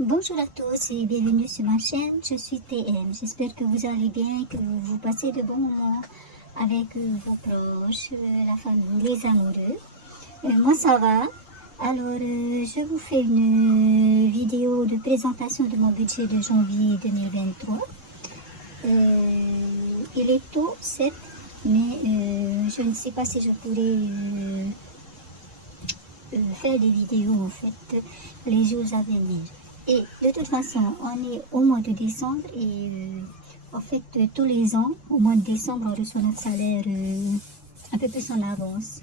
Bonjour à tous et bienvenue sur ma chaîne, je suis TM. J'espère que vous allez bien, que vous passez de bons moments avec vos proches, la famille, les amoureux. Moi ça va. Alors je vous fais une vidéo de présentation de mon budget de janvier 2023. Il est tôt, certes, mais je ne sais pas si je pourrai faire des vidéos en fait les jours à venir. Et de toute façon, on est au mois de décembre et en fait tous les ans, au mois de décembre, on reçoit notre salaire un peu plus en avance,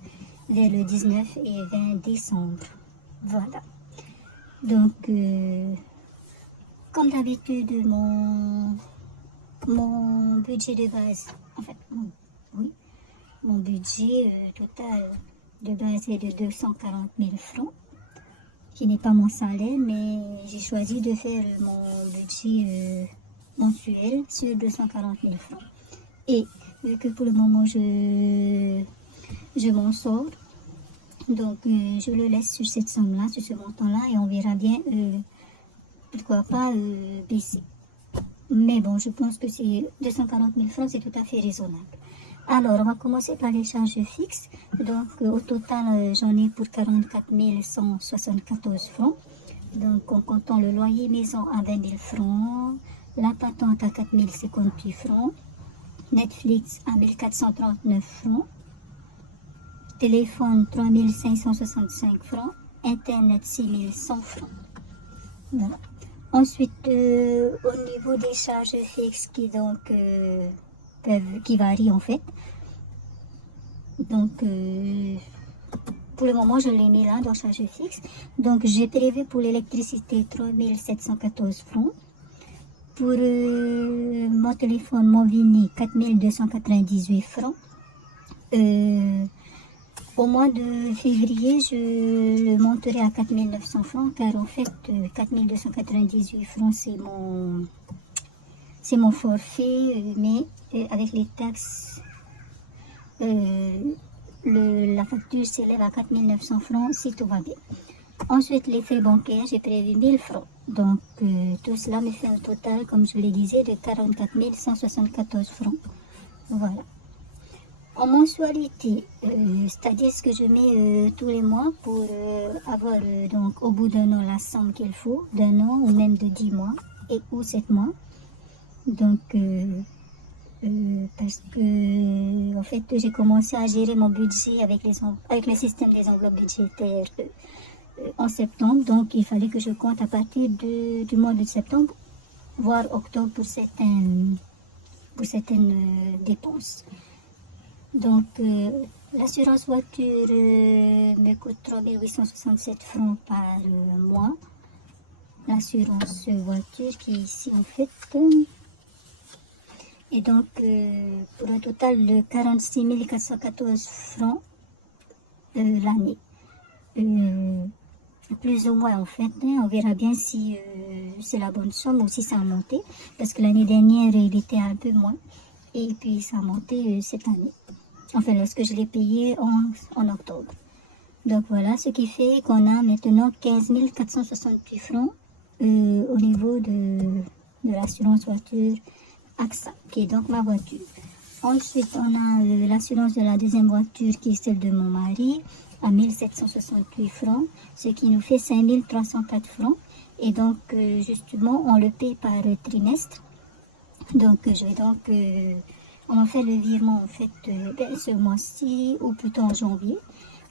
vers le 19 et 20 décembre. Voilà. Donc, comme d'habitude, mon budget de base, en fait, mon budget total de base est de 240 000 francs, qui n'est pas mon salaire, mais j'ai choisi de faire mon budget mensuel sur 240 000 francs. Et vu que pour le moment je m'en sors, donc je le laisse sur cette somme-là, sur ce montant-là, et on verra bien pourquoi pas baisser. Mais bon, je pense que c'est 240 000 francs, c'est tout à fait raisonnable. Alors, on va commencer par les charges fixes. Donc, au total, j'en ai pour 44 174 francs. Donc, en comptant le loyer maison à 20 000 francs, la patente à 4 058 francs, Netflix à 1 439 francs, téléphone 3 565 francs, Internet 6 100 francs. Voilà. Ensuite, au niveau des charges fixes qui varient en fait. Donc, pour le moment, je l'ai mis là dans charge fixe. Donc, j'ai prévu pour l'électricité 3 714 francs. Pour mon téléphone Movini, 4 298 francs. Au mois de février, je le monterai à 4 900 francs, car en fait, 4 298 francs, c'est mon forfait, mais avec les taxes, la facture s'élève à 4 900 francs si tout va bien. Ensuite, les frais bancaires, j'ai prévu 1000 francs. Donc, tout cela me fait un total, comme je le disais, de 44 174 francs. Voilà. En mensualité, c'est-à-dire ce que je mets tous les mois pour avoir donc au bout d'un an la somme qu'il faut, d'un an ou même de 10 mois et ou 7 mois. Donc, parce que en fait j'ai commencé à gérer mon budget avec le système des enveloppes budgétaires en septembre, donc il fallait que je compte à partir du mois de septembre, voire octobre pour certaines dépenses. Donc l'assurance voiture me coûte 3 867 francs par mois. L'assurance voiture qui est ici en fait. Et donc, pour un total de 46 414 francs l'année. Plus ou moins en fait, hein, on verra bien si c'est la bonne somme ou si ça a monté. Parce que l'année dernière, il était un peu moins. Et puis ça a monté cette année. Enfin, lorsque je l'ai payé en octobre. Donc voilà, ce qui fait qu'on a maintenant 15 468 francs au niveau de l'assurance voiture AXA, qui est donc ma voiture. Ensuite, on a l'assurance de la deuxième voiture qui est celle de mon mari à 1768 francs, ce qui nous fait 5304 francs. Et donc, justement, on le paye par trimestre. Donc, on va faire le virement en fait ce mois-ci ou plutôt en janvier,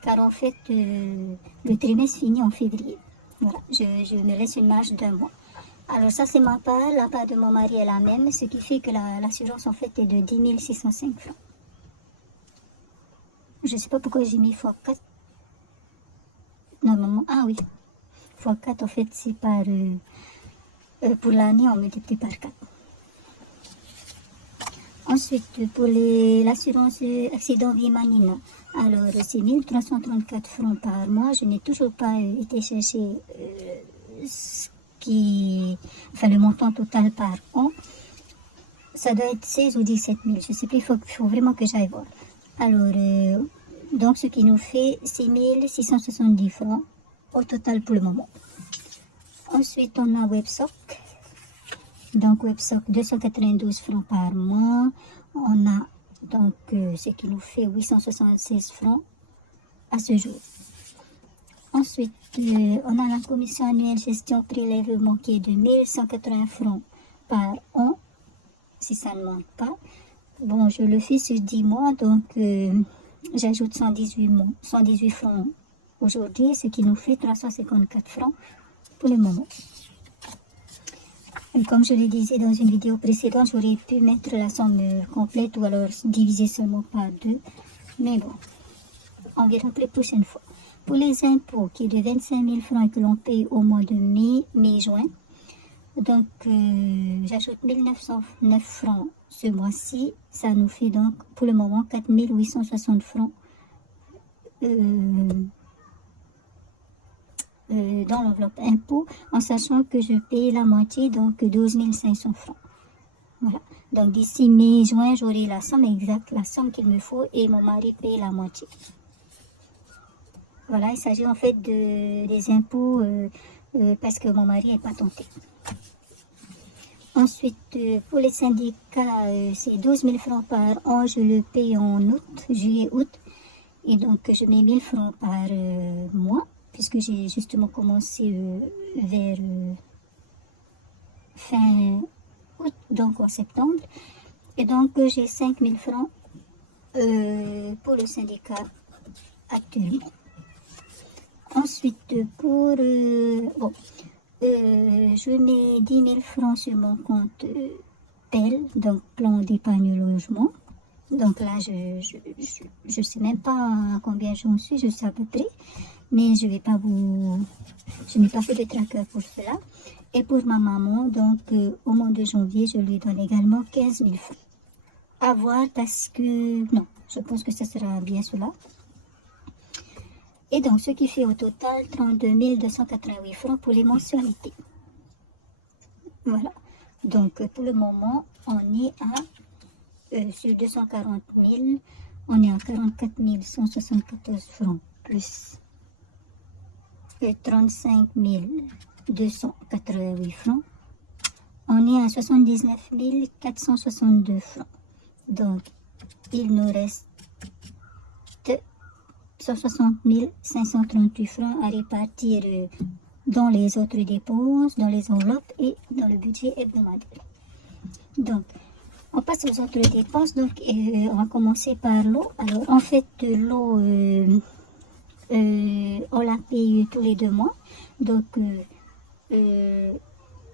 car en fait, le trimestre finit en février. Voilà, je me laisse une marge d'un mois. Alors ça c'est ma part, la part de mon mari est la même, ce qui fait que l'assurance en fait est de 10 605 francs. Je ne sais pas pourquoi j'ai mis x4. Normalement, ah oui, x4 en fait c'est par, pour l'année on multiplie par 4. Ensuite, pour l'assurance accident vie manine, alors c'est 1334 francs par mois. Je n'ai toujours pas été chercher le montant total par an. Ça doit être 16 ou 17 000, je ne sais plus, il faut vraiment que j'aille voir. Alors, donc ce qui nous fait 6 670 francs au total pour le moment. Ensuite, on a WebSoc. Donc, WebSoc, 292 francs par mois. On a donc ce qui nous fait 876 francs à ce jour. Ensuite, on a la commission annuelle gestion prélèvement qui est de 1180 francs par an, si ça ne manque pas. Bon, je le fais sur 10 mois, donc j'ajoute 118 francs aujourd'hui, ce qui nous fait 354 francs pour le moment. Et comme je le disais dans une vidéo précédente, j'aurais pu mettre la somme complète ou alors diviser seulement par 2. Mais bon, on verra pour les prochaines fois. Pour les impôts, qui est de 25 000 francs et que l'on paye au mois de mai-juin, donc j'ajoute 1909 francs ce mois-ci. Ça nous fait donc pour le moment 4 860 francs dans l'enveloppe impôt, en sachant que je paye la moitié, donc 12 500 francs. Voilà. Donc d'ici mai-juin, j'aurai la somme exacte, la somme qu'il me faut, et mon mari paye la moitié. Voilà, il s'agit en fait des impôts parce que mon mari n'est pas tenté. Ensuite, pour les syndicats, c'est 12 000 francs par an, je le paye en août, juillet-août, et donc je mets 1000 francs par mois, puisque j'ai justement commencé vers fin août, donc en septembre. Et donc j'ai 5 000 francs pour le syndicat actuellement. Ensuite, pour... je mets 10 000 francs sur mon compte PEL, donc plan d'épargne logement. Donc là, je sais même pas à combien j'en suis, je sais à peu près. Mais je n'ai pas fait de tracker pour cela. Et pour ma maman, donc au mois de janvier, je lui donne également 15 000 francs. À voir parce que, non, je pense que ça sera bien cela. Et donc, ce qui fait au total 32 288 francs pour les mensualités. Voilà. Donc, pour le moment, on est à, sur 240 000, on est à 44 174 francs plus 35 288 francs. On est à 79 462 francs. Donc, il nous reste 160 538 francs à répartir dans les autres dépenses, dans les enveloppes et dans le budget hebdomadaire. Donc, on passe aux autres dépenses. Donc, on va commencer par l'eau. Alors, en fait, l'eau, on la paye tous les 2 mois. Donc,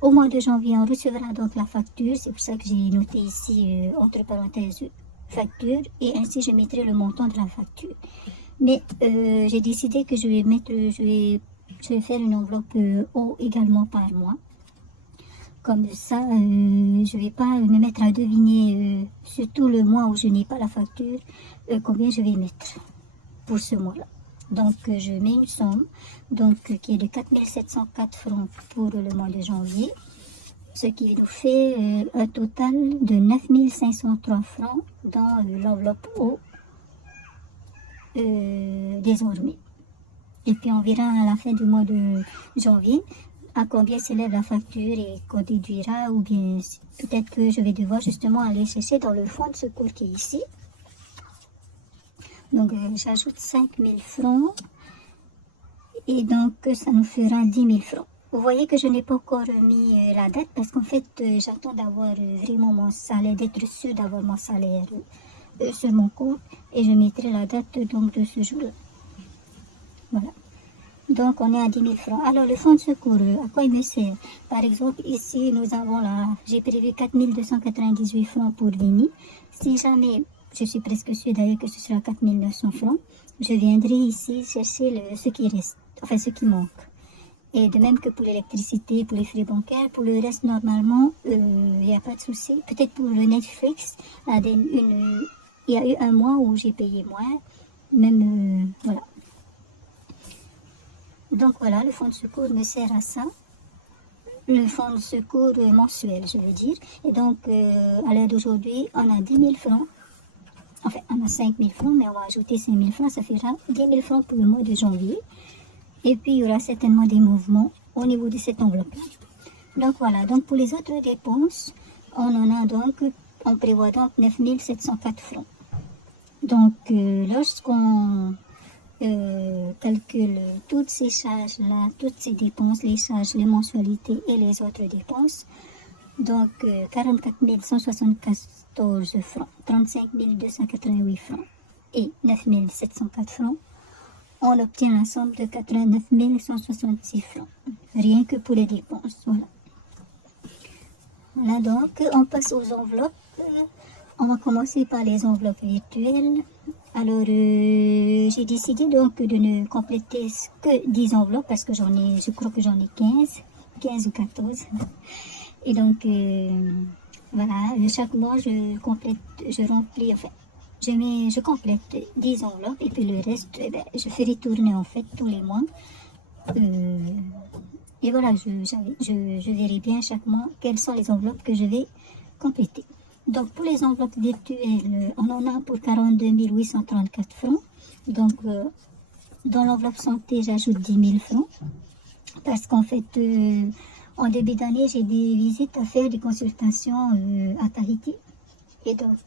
au mois de janvier, on recevra donc la facture. C'est pour ça que j'ai noté ici, entre parenthèses, facture. Et ainsi, je mettrai le montant de la facture. Mais j'ai décidé que je vais faire une enveloppe eau également par mois. Comme ça, je ne vais pas me mettre à deviner, surtout le mois où je n'ai pas la facture, combien je vais mettre pour ce mois-là. Donc, je mets une somme qui est de 4 704 francs pour le mois de janvier, ce qui nous fait un total de 9 503 francs dans l'enveloppe eau désormais. Et puis, on verra à la fin du mois de janvier à combien s'élève la facture et qu'on déduira, ou bien peut-être que je vais devoir justement aller chercher dans le fonds de secours qui est ici. Donc, j'ajoute 5 000 francs et donc ça nous fera 10 000 francs. Vous voyez que je n'ai pas encore mis la date parce qu'en fait, j'attends d'avoir vraiment mon salaire, d'être sûr d'avoir mon salaire sur mon compte et je mettrai la date donc de ce jour-là. Voilà. Donc, on est à 10 000 francs. Alors, le fonds de secours, à quoi il me sert? Par exemple, ici, nous avons là, j'ai prévu 4 298 francs pour Vini. Si jamais, je suis presque sûre d'ailleurs que ce sera 4 900 francs, je viendrai ici chercher ce qui reste, enfin ce qui manque. Et de même que pour l'électricité, pour les frais bancaires, pour le reste, normalement, il n'y a pas de souci. Peut-être pour le Netflix, il y a eu un mois où j'ai payé moins, même, voilà. Donc voilà, le fonds de secours me sert à ça. Le fonds de secours mensuel, je veux dire. Et donc, à l'heure d'aujourd'hui, on a 10 000 francs. Enfin, on a 5 000 francs, mais on va ajouter 5 000 francs. Ça fera 10 000 francs pour le mois de janvier. Et puis, il y aura certainement des mouvements au niveau de cette enveloppe-là. Donc voilà, donc pour les autres dépenses, on prévoit donc 9 704 francs. Donc lorsqu'on calcule toutes ces charges-là, toutes ces dépenses, les charges, les mensualités et les autres dépenses, donc 44 174 francs, 35 288 francs et 9 704 francs, on obtient la somme de 89 166 francs, rien que pour les dépenses. Voilà. Voilà, donc on passe aux enveloppes. On va commencer par les enveloppes virtuelles. Alors, j'ai décidé donc de ne compléter que 10 enveloppes parce que je crois que j'en ai 15 ou 14. Et donc, voilà, chaque mois, je complète 10 enveloppes et puis le reste, je ferai tourner en fait tous les mois. Et voilà, je verrai bien chaque mois quelles sont les enveloppes que je vais compléter. Donc, pour les enveloppes virtuelles, on en a pour 42 834 francs. Donc, dans l'enveloppe santé, j'ajoute 10 000 francs. Parce qu'en fait, en début d'année, j'ai des visites à faire, des consultations à Tahiti. Et donc,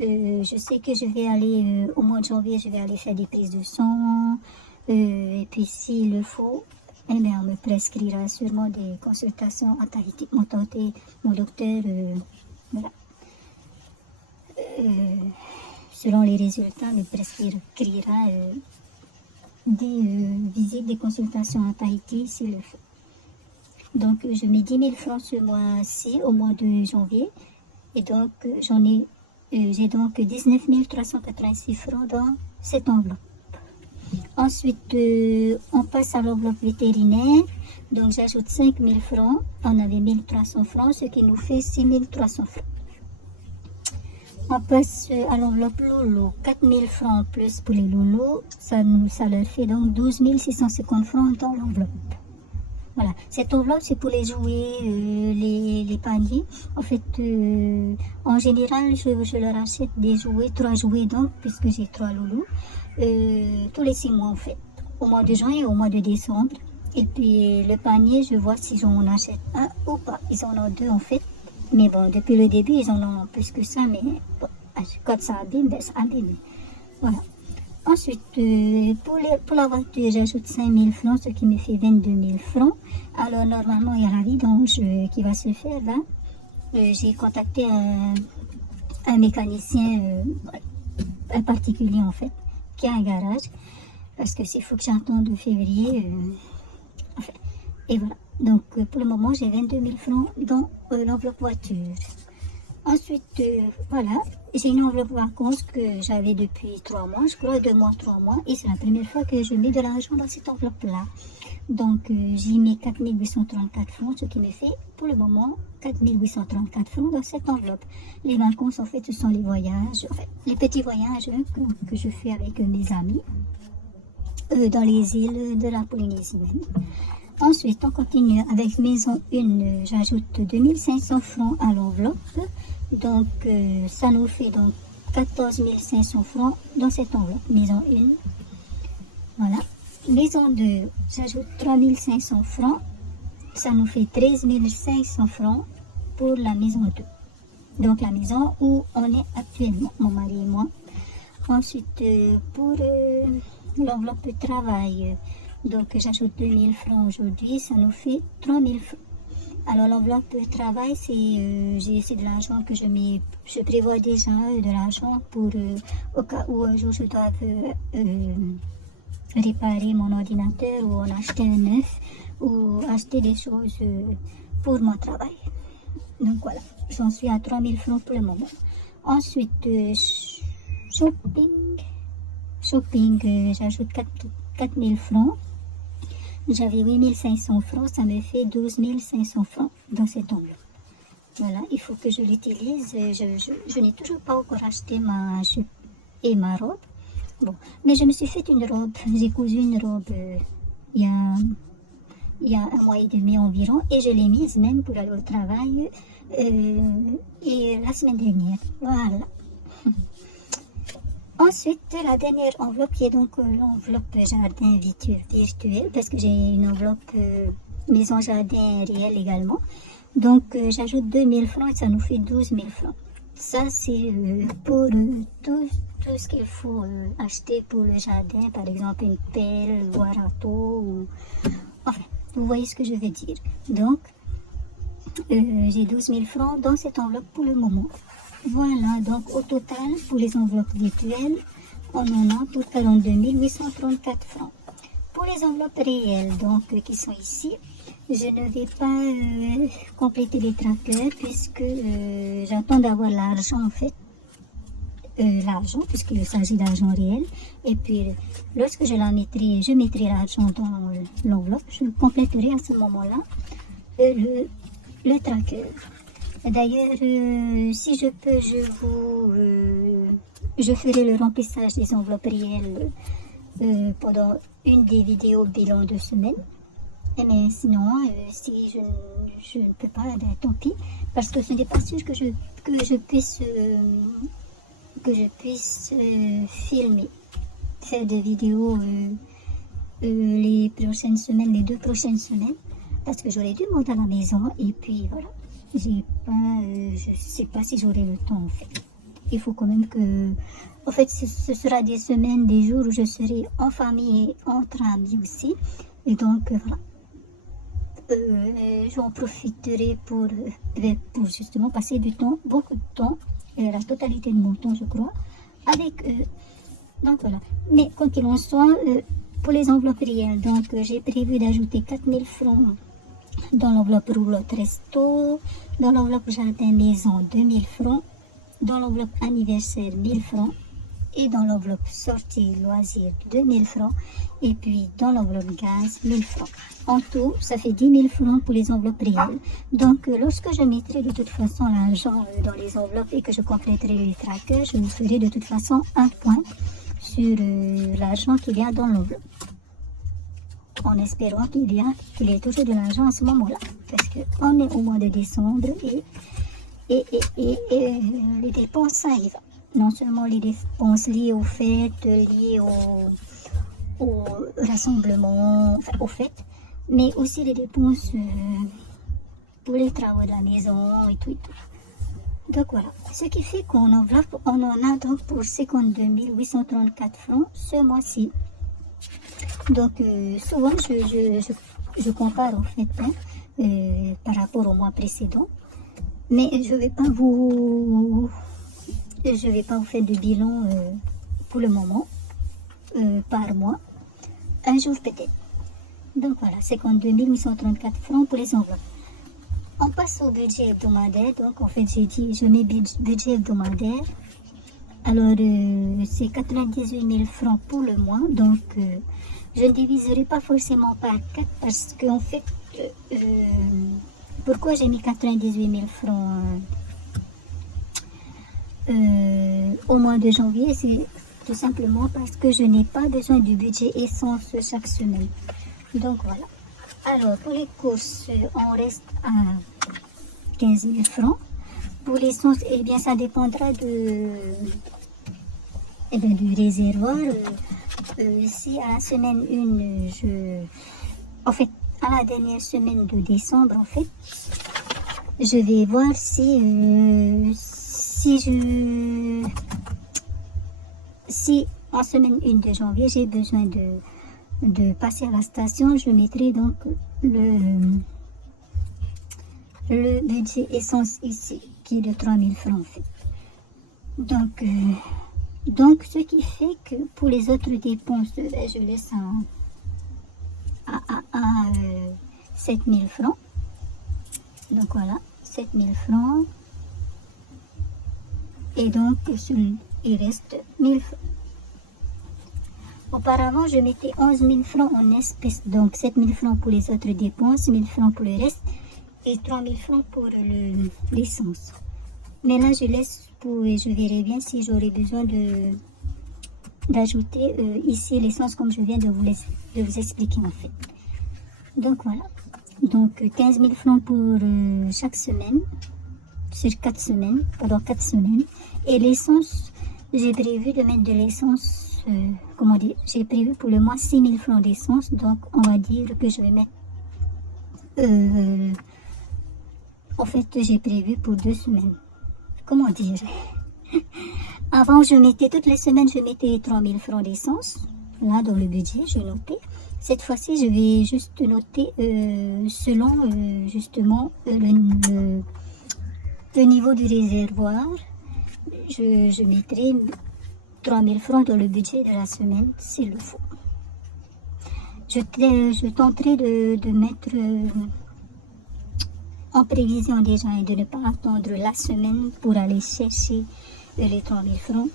je sais que je vais aller, au mois de janvier, je vais aller faire des prises de sang. Et puis, s'il le faut, eh bien, on me prescrira sûrement des consultations à Tahiti. Mon docteur, voilà. Selon les résultats, me prescrira des visites, des consultations à Tahiti s'il le faut. Donc, je mets 10 000 francs ce mois-ci, au mois de janvier. Et donc, j'ai donc 19 386 francs dans cette enveloppe. Ensuite, on passe à l'enveloppe vétérinaire. Donc, j'ajoute 5 000 francs. On avait 1 300 francs, ce qui nous fait 6 300 francs. On passe à l'enveloppe loulou. 4 000 francs plus pour les loulous. Ça leur fait donc 12 650 francs dans l'enveloppe. Voilà. Cette enveloppe, c'est pour les jouets, les paniers. En fait, en général, je leur achète des jouets, 3 jouets donc, puisque j'ai 3 loulous. Tous les 6 mois en fait, au mois de juin et au mois de décembre. Et puis le panier, je vois si j'en achète un ou pas. Ils en ont 2 en fait, mais bon, depuis le début, ils en ont plus que ça, mais bon, quand ça abîme, ça abîme. Voilà. Ensuite, pour la voiture, j'ajoute 5 000 francs, ce qui me fait 22 000 francs. Alors normalement, il y a la vidange qui va se faire là. J'ai contacté un mécanicien, un particulier en fait, qui a un garage, parce que s'il faut que j'attende de février, enfin, et voilà. Donc pour le moment, j'ai 22 000 francs dans l'enveloppe voiture. Ensuite, voilà, j'ai une enveloppe vacances que j'avais depuis 3 mois, je crois 2 mois, 3 mois, et c'est la première fois que je mets de l'argent dans cette enveloppe-là. Donc j'y mets 4 834 francs, ce qui me fait pour le moment 4 834 francs dans cette enveloppe. Les vacances, en fait, ce sont les voyages, en fait, les petits voyages que je fais avec mes amis dans les îles de la Polynésie même. Ensuite, on continue avec maison 1, j'ajoute 2500 francs à l'enveloppe. Donc, ça nous fait donc 14 500 francs dans cette enveloppe, maison 1. Voilà. Maison 2, j'ajoute 3500 francs. Ça nous fait 13 500 francs pour la maison 2. Donc, la maison où on est actuellement, mon mari et moi. Ensuite, pour l'enveloppe de travail, donc j'ajoute 2000 francs aujourd'hui, ça nous fait 3000 francs. Alors l'enveloppe de travail, c'est de l'argent que je prévois déjà de l'argent pour au cas où un jour je dois réparer mon ordinateur ou en acheter un neuf ou acheter des choses pour mon travail. Donc voilà, j'en suis à 3000 francs pour le moment. Ensuite, shopping, j'ajoute 4000 francs. J'avais 8500 francs, ça me fait 12 500 francs dans cette enveloppe. Voilà, il faut que je l'utilise. Je n'ai toujours pas encore acheté ma jupe et ma robe. Bon, mais je me suis fait une robe. J'ai cousu une robe il y a 1 mois et demi environ et je l'ai mise même pour aller au travail et la semaine dernière. Voilà. Ensuite, la dernière enveloppe qui est donc l'enveloppe jardin virtuel, parce que j'ai une enveloppe maison jardin réel également. Donc, j'ajoute 2000 francs et ça nous fait 12 000 francs. Ça, c'est pour tout ce qu'il faut acheter pour le jardin, par exemple une pelle ou un râteau, ou... enfin, vous voyez ce que je veux dire. Donc, j'ai 12 000 francs dans cette enveloppe pour le moment. Voilà, donc au total, pour les enveloppes virtuelles, on en a pour 42 834 francs. Pour les enveloppes réelles, donc qui sont ici, je ne vais pas compléter les trackers puisque j'attends d'avoir l'argent en fait. L'argent, puisqu'il s'agit d'argent réel. Et puis, lorsque je mettrai l'argent dans l'enveloppe, je compléterai à ce moment-là le tracker. D'ailleurs, si je peux, je ferai le remplissage des enveloppes réelles pendant une des vidéos bilan de semaine. Mais sinon, si je ne peux pas, ben, tant pis, parce que ce n'est pas sûr que je puisse filmer, faire des vidéos les prochaines semaines, les 2 prochaines semaines, parce que j'aurai du monde à la maison et puis voilà. Je sais pas si j'aurai le temps en fait. Il faut quand même que... En fait, ce sera des semaines, des jours où je serai en famille et entre amis aussi. Et donc, voilà. J'en profiterai pour justement passer du temps, beaucoup de temps, la totalité de mon temps, je crois, avec eux. Donc, voilà. Mais quoi qu'il en soit, pour les enveloppes réelles, donc j'ai prévu d'ajouter 4000 francs dans l'enveloppe roulotte resto, dans l'enveloppe jardin maison 2000 francs, dans l'enveloppe anniversaire 1000 francs et dans l'enveloppe sortie loisir 2000 francs et puis dans l'enveloppe gaz 1000 francs. En tout, ça fait 10 000 francs pour les enveloppes réelles. Donc, lorsque je mettrai de toute façon l'argent dans les enveloppes et que je compléterai les trackers, je vous ferai de toute façon un point sur l'argent qu'il y a dans l'enveloppe. En espérant qu'il y ait toujours de l'argent à ce moment-là. Parce qu'on est au mois de décembre et les dépenses, ça y va. Non seulement les dépenses liées aux fêtes, liées au rassemblement, enfin aux fêtes, mais aussi les dépenses pour les travaux de la maison et tout et tout. Donc voilà. Ce qui fait qu'on en a donc pour 52 834 francs ce mois-ci. Donc, souvent, je compare en fait par rapport au mois précédent, mais je vais pas vous faire de bilan pour le moment, par mois, un jour peut-être. Donc voilà, 52 834 francs pour les enveloppes. On passe au budget hebdomadaire, donc en fait j'ai dit je mets budget hebdomadaire. Alors, c'est 98 000 francs pour le mois, donc je ne diviserai pas forcément par 4 parce qu'en fait, pourquoi j'ai mis 98 000 francs au mois de janvier, c'est tout simplement parce que je n'ai pas besoin du budget essence chaque semaine. Donc voilà. Alors, pour les courses, on reste à 15 000 francs. Pour l'essence, eh bien, ça dépendra du réservoir. Si à la semaine 1, en fait, à la dernière semaine de décembre, en fait, je vais voir si en semaine 1 de janvier, j'ai besoin de passer à la station, je mettrai donc le budget essence ici, qui est de 3 000 francs en fait. Donc, ce qui fait que pour les autres dépenses, je laisse à 7 000 francs. Donc voilà, 7 000 francs. Et donc, il reste 1 000 francs. Auparavant, je mettais 11 000 francs en espèces. Donc, 7 000 francs pour les autres dépenses, 1 000 francs pour le reste et 3 000 francs pour l'essence. Mais là, je laisse et je verrai bien si j'aurai besoin d'ajouter ici l'essence comme je viens de vous expliquer en fait. Donc voilà. Donc 15 000 francs pour chaque semaine, sur 4 semaines, pendant 4 semaines. Et l'essence, j'ai prévu de mettre de l'essence, comment dire, j'ai prévu pour le mois 6000 francs d'essence, donc on va dire que je vais mettre, en fait j'ai prévu pour 2 semaines, comment dire, avant je mettais, toutes les semaines je mettais 3000 francs d'essence, là dans le budget je notais, cette fois-ci je vais juste noter selon justement le niveau du réservoir, je mettrai 3000 francs dans le budget de la semaine, s'il le faut. Je tenterai de mettre en prévision déjà et de ne pas attendre la semaine pour aller chercher les 3000 francs.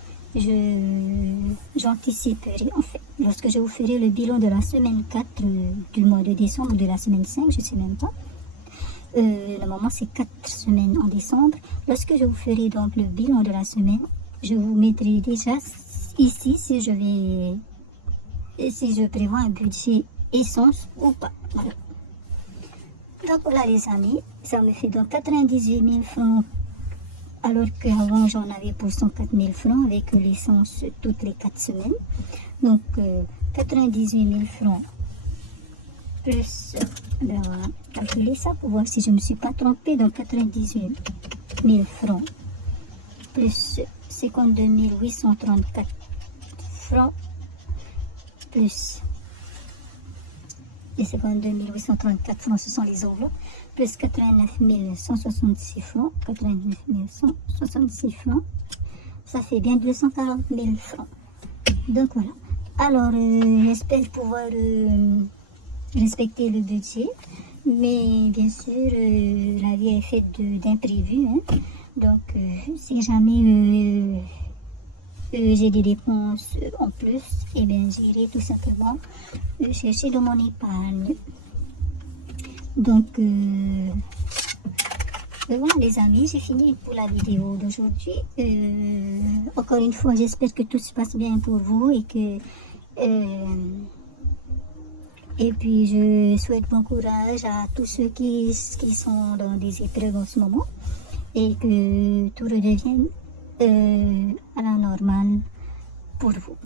J'anticiperai en fait. Lorsque je vous ferai le bilan de la semaine 4 du mois de décembre, de la semaine 5, je ne sais même pas. Normalement, c'est 4 semaines en décembre. Lorsque je vous ferai donc le bilan de la semaine, je vous mettrai déjà ici si je prévois un budget essence ou pas. Voilà. Donc voilà les amis, ça me fait donc 98 000 francs alors qu'avant j'en avais pour 104 000 francs avec l'essence toutes les 4 semaines. Donc 98 000 francs plus, ben voilà, calculer ça pour voir si je ne me suis pas trompée. Donc 98 000 francs plus 52 834 francs plus les 52 834 francs, ce sont les enveloppes, plus 89 166 francs, 89 166 francs, ça fait bien 240 000 francs. Donc voilà. Alors, j'espère pouvoir respecter le budget, mais bien sûr, la vie est faite d'imprévus, hein. Donc, si jamais j'ai des dépenses en plus, et bien j'irai tout simplement chercher dans mon épargne. Donc voilà les amis, j'ai fini pour la vidéo d'aujourd'hui. Encore une fois, j'espère que tout se passe bien pour vous et que et puis je souhaite bon courage à tous ceux qui sont dans des épreuves en ce moment et que tout redevienne à la normale pour vous.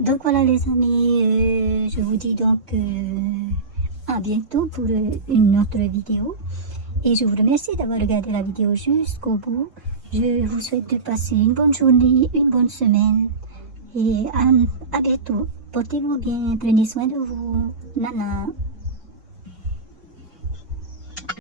Donc voilà les amis, je vous dis donc à bientôt pour une autre vidéo et je vous remercie d'avoir regardé la vidéo jusqu'au bout. Je vous souhaite de passer une bonne journée, une bonne semaine et à bientôt. Portez-vous bien, prenez soin de vous. Nana.